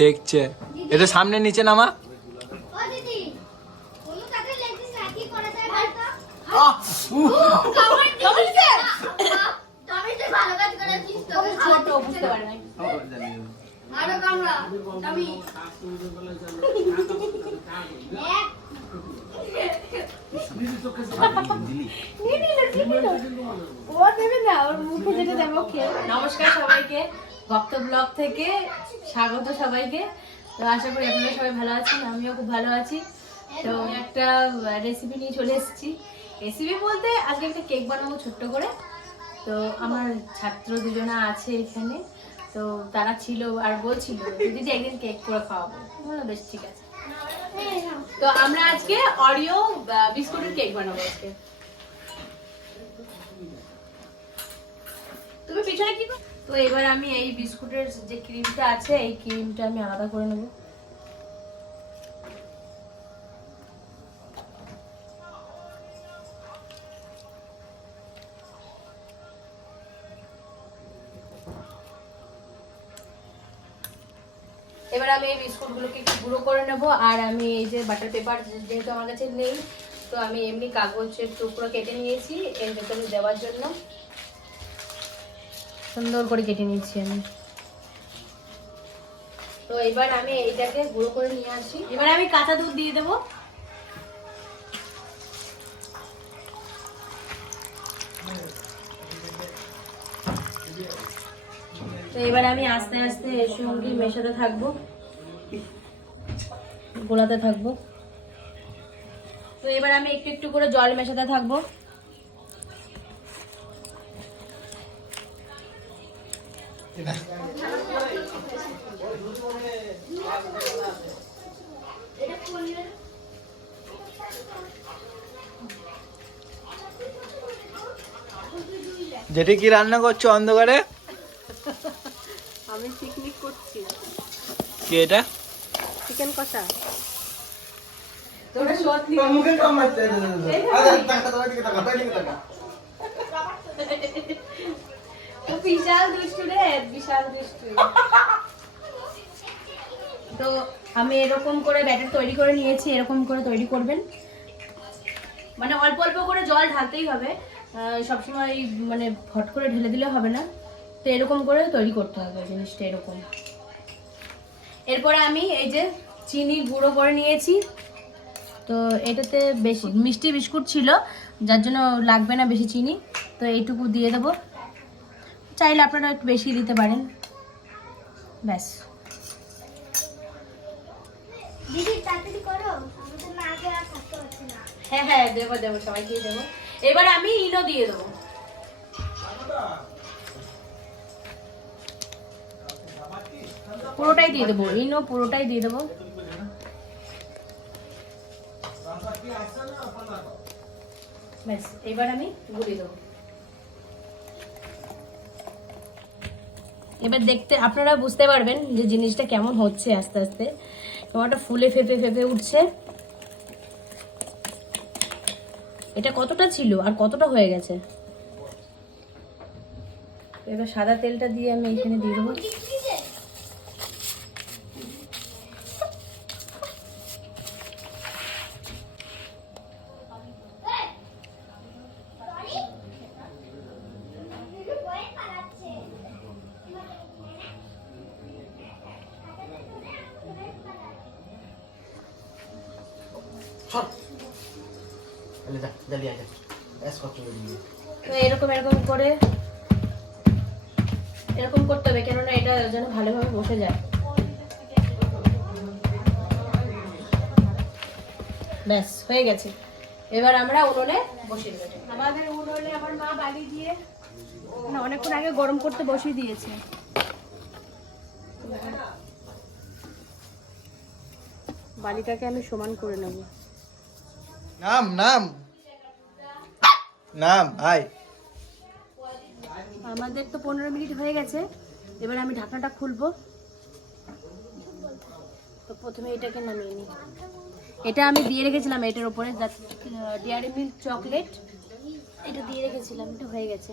দেখছে। এটা সামনে নিচে নামা। নমস্কার সবাইকে। ভক্ত ব্লগ থেকে স্বাগত সবাইকে। তো আশা করি আপনারা সবাই ভালো আছেন, আমিও খুব ভালো আছি। তো একটা রেসিপি নিয়ে চলে এসেছি। রেসিপি বলতে আজকে একটা কেক বানাবো ছোট্ট করে। তো আমার ছাত্র দুজনা আছে এখানে। তো তারা ছিল আর বলছিল দিদি একদিন কেক করে খাওয়াবো। আমি বললাম, বেশ, ঠিক আছে। তো আমরা আজকে অরিও বিস্কুটের কেক বানাবো আজকে। তুমি পিছনে কি কর- তো এবার আমি এই বিস্কুটের যে ক্রিমটা আছে, এই ক্রিমটা আমি আলাদা করে নেব। এবার আমি এই বিস্কুটগুলোকে একটু গুঁড়ো করে নেব, আর আমি এই যে বাটার পেপার যেহেতু আমার কাছে নেই, তো আমি এমনি কাগজের টুকরো কেটে নিয়েছি, এর ভেতরে দেওয়ার জন্য। সুন্দর করে কেটে নিচ্ছি আমি। তো এবার আমি এইটাকে গুঁড়ো করে নিয়ে আসি। এবার আমি কাঁচা দুধ দিয়ে দেবো। তো এবার আমি আস্তে আস্তে এর সঙ্গে মেশাতে থাকব। গোলাতে থাকব। তো এবার আমি একটু একটু করে জল মেশাতে থাকব। যেটি কি রান্না করছ অন্ধকারে? আমি পিকনিক করছি। কি এটা? চিকেন কষা। বিশাল দুষ্টু রে বিশাল দুষ্টু। তো আমি এরকম করে ব্যাটার তৈরি করে নিয়েছি এরকম করে তৈরি করবেন। মানে অল্প অল্প করে জল ঢালতেই হবে। সবসময় মানে ফট করে ঢেলে দিলে হবে না। তো এরকম করে তৈরি করতে হবে জিনিসটা এরকম। এরপরে আমি এই যে চিনি গুঁড়ো করে নিয়েছি। তো এটাতে বেশি মিষ্টি বিস্কুট ছিল যার জন্য লাগবে না বেশি চিনি। তো এইটুকু দিয়ে দেবো। চাইলে আপনারা একটু বেশি দিতে পারেন। ব্যাস। দিদি তাড়াতাড়ি করো। আমি তো আগে আর থাকতে পারছি না। হ্যাঁ হ্যাঁ দেবো দেবো সবাইকে দেবো। এবার আমি ইনো দিয়ে দেবো। পুরোটাই দিয়ে দেবো। ইনো পুরোটাই দিয়ে দেবো। ব্যাস, এবার আমি গুলিয়ে দেবো। এবার দেখতে, আপনারা বুঝতে পারবেন যে জিনিসটা কেমন হচ্ছে আস্তে আস্তে। কেমনটা ফুলে ফেপে ফেপে উঠছে। এটা কতটা ছিল আর কতটা হয়ে গেছে? এবার সাদা তেলটা দিয়ে আমি এখানে দিয়ে দেবো। তো এরকম এরকম করে এরকম করতে হবে কেননা এটা যেন ভালোভাবে বসে যায়। ব্যাস হয়ে গেছে। এবার আমরা উনুনে বসিয়ে দেবো। আমাদের উনুনে আমার মা বালি দিয়ে না অনেকক্ষণ আগে গরম করতে বসিয়ে দিয়েছে। বালিটাকে আমি সমান করে নেব। নাম নাম। নাম আয় আমাদের তো পনেরো মিনিট হয়ে গেছে। এবার আমি ঢাকনাটা খুলবো। তো প্রথমে এটাকে নামিয়ে নিই। এটা আমি দিয়ে রেখেছিলাম এটার উপরে ডেয়ারি মিল্ক চকলেট এটা দিয়ে রেখেছিলাম, এটা হয়ে গেছে।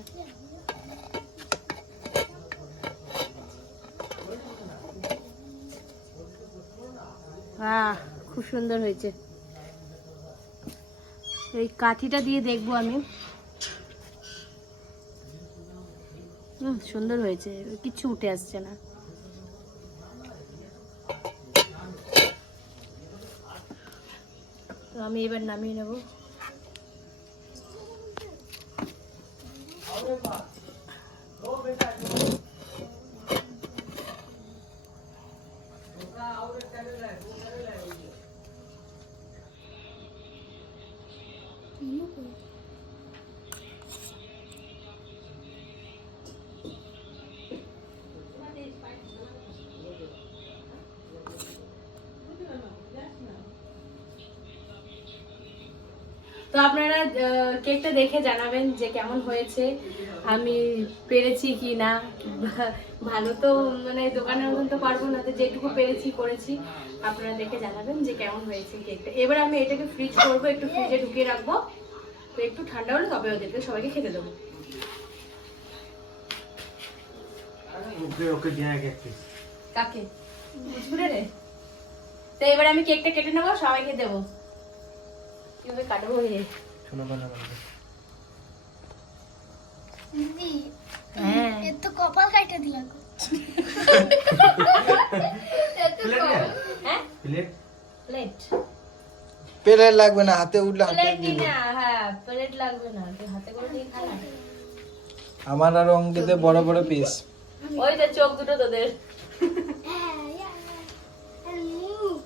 আহ, খুব সুন্দর হয়েছে। এই কাঠিটা দিয়ে দেখব আমি। হুম সুন্দর হয়েছে, কিচ্ছু উঠে আসছে না। তো আমি এবার নামিয়ে নেব। আপনারা কেকটা দেখে জানাবেন যে কেমন হয়েছে। আমি পেরেছি কি না? ভালো তো মানে দোকানের মতন তো পারব না তো যেটুকু পেরেছি করেছি। আপনারা দেখে জানাবেন যে কেমন হয়েছে কেকটা। এবার আমি এটাকে ফ্রিজ করব একটু ফ্রিজে ঢুকিয়ে রাখব। তো একটু ঠান্ডা হলে তবে ওদেরকে সবাইকে খেতে দেবো। কাকে? বুঝবুরে রে? তো এবার আমি কেকটা কেটে নেব সবাইকে দেবো। কীভাবে কাটবো রে? শোনো কথা দিদি হ্যাঁ। কপাল কাটে হ্যাঁ? প্লেট প্লেট প্লেট লাগবে না হাতে উঠলে হাতে না হ্যাঁ প্লেট লাগবে না তুই হাতে করে দিয়ে খা আমার আর অঙ্কিতে বড় বড় পিস ওই যে চোখ দুটো তোদের। হ্যাঁ মুখ।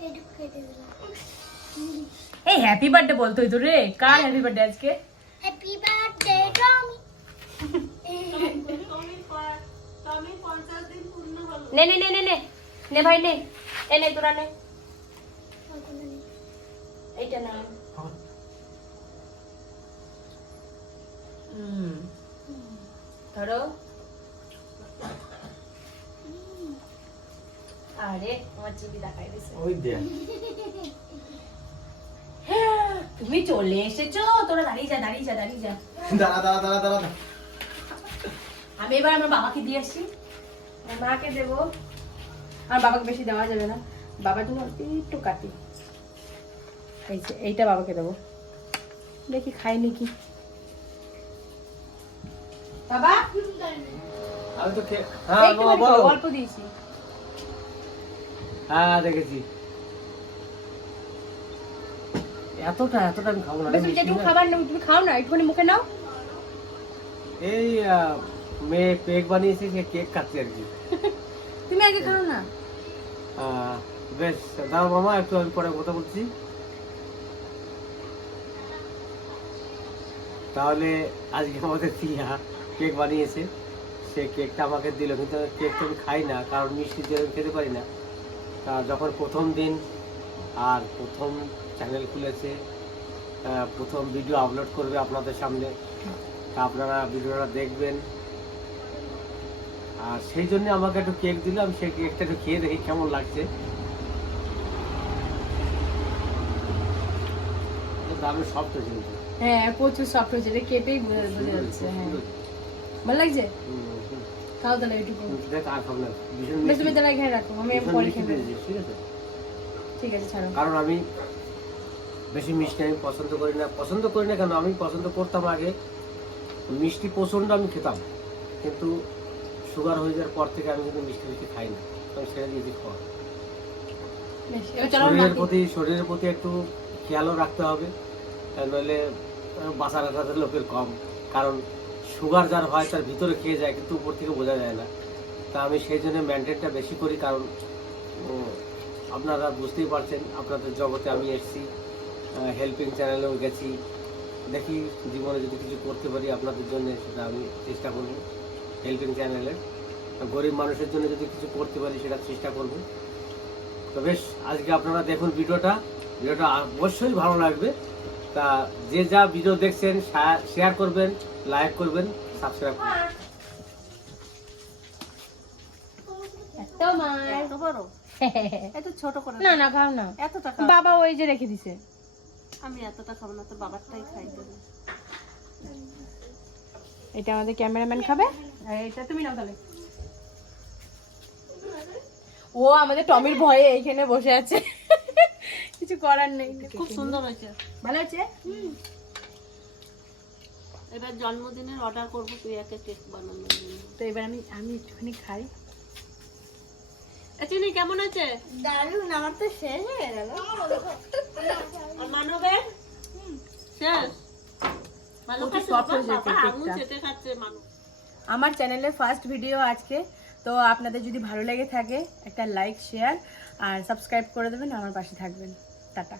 এটুকু কেটে দিলাম। এই হ্যাপি বার্থডে বলতো তো রে কার হ্যাপি বার্থডে আজকে? হ্যাপি বার্থডে টমি নে নে নে নে নে। নে ভাই নে। এ নে তোরা নে। এইটা না। হুম। ধরো। আরে আমার চিবি দেখাই দিছে। ওই দে তুমি চলে এসেছ তোরা দাঁড়িয়ে যা দাঁড়িয়ে যা দাঁড়িয়ে যা দাঁড়া দাঁড়া দাঁড়া দাঁড়া আমি এবার আমার বাবাকে দিয়ে আসছি আমার মাকে দেবো আমার বাবাকে বেশি দেওয়া যাবে না বাবার জন্য অল্প একটু কাটি এই যে এইটা বাবাকে দেবো দেখি খাই নাকি বাবা আমি তো হ্যাঁ বলো অল্প দিয়েছি হ্যাঁ দেখেছি এতটা এতটা আমি খাব না যেটুকু খাবার নাও তুমি খাও না একটুখানি মুখে নাও। এই মেয়ে কেক বানিয়েছে সে কেক খাচ্ছে আর কি। তুমি আগে খাও না। বেশ দাও মামা একটু আমি পরে কথা বলছি। তাহলে আজকে আমাদের তিয়া কেক বানিয়েছে। সে কেকটা আমাকে দিল কিন্তু কেক তো আমি খাই না কারণ মিষ্টি দিয়ে আমি খেতে পারি না। তা যখন প্রথম দিন আর প্রথম চ্যানেল খুলেছে প্রথম ভিডিও আপলোড করবে আপনাদের সামনে। তা আপনারা ভিডিওটা দেখবেন। আর সেই জন্য আমাকে একটু কেক দিল আমি সেই কেকটা একটু খেয়ে দেখি কেমন লাগছে। দারুণ সফট হয়েছে হ্যাঁ প্রচুর সফট হয়েছে এটা কেটেই বোঝা যাচ্ছে হ্যাঁ। ভালো লাগছে। খাও তাহলে একটু দেখ আর খাব না তুমি তাহলে এখানে রাখো আমি পরে খেয়ে। ঠিক আছে? ঠিক আছে ছাড়ো। কারণ আমি বেশি মিষ্টি আমি পছন্দ করি না। পছন্দ করি না কেন? আমি পছন্দ করতাম আগে। মিষ্টি প্রচণ্ড আমি খেতাম। কিন্তু সুগার হয়ে যাওয়ার পর থেকে আমি কিন্তু মিষ্টি মিষ্টি খাই না। আমি ছেড়ে দিয়েছি খাওয়া। শরীরের প্রতি শরীরের প্রতি একটু খেয়ালও রাখতে হবে। নইলে বাঁচার কাছে লোকের কম। কারণ সুগার যার হয় তার ভিতরে খেয়ে যায় কিন্তু উপর থেকে বোঝা যায় না। তা আমি সেই জন্য মেনটেনটা বেশি করি। কারণ আপনারা বুঝতেই পারছেন আপনাদের জগতে আমি এসেছি হেল্পিং চ্যানেলেও গেছি। দেখি জীবনে যদি কিছু করতে পারি আপনাদের জন্য সেটা আমি চেষ্টা করব হেল্পিং চ্যানেলের গরিব মানুষের জন্য যদি কিছু করতে পারি সেটা চেষ্টা করব। তো বেশ আজকে আপনারা দেখুন ভিডিওটা। ভিডিওটা অবশ্যই ভালো লাগবে। তা যে যা ভিডিও দেখছেন শেয়ার করবেন লাইক করবেন সাবস্ক্রাইব করবেন। এত ছোট করে না না খাও না। এত টাকা। বাবা ওই যে রেখে দিছে। আমি এতটা খাব না তোর বাবারটাই খাই দেবো এটা আমাদের ক্যামেরাম্যান খাবে। আর এটা তুমি নাও তাহলে। ও আমাদের টমির ভয়ে এইখানে বসে আছে। কিছু করার নেই। খুব সুন্দর হয়েছে। ভালো আছে এবার জন্মদিনের অর্ডার করব প্রিয়াকে কেক বানানোর জন্য তো এবার আমি আমি একটুখানি খাই। চিনি কেমন আছে? দারুণ আমার তো শেষ হয়ে গেল। মানবের? শেষ? আমার চ্যানেলের ফার্স্ট ভিডিও আজকে তো আপনাদের যদি ভালো লেগে থাকে একটা লাইক শেয়ার আর সাবস্ক্রাইব করে দেবেন আমার পাশে থাকবেন। টাটা।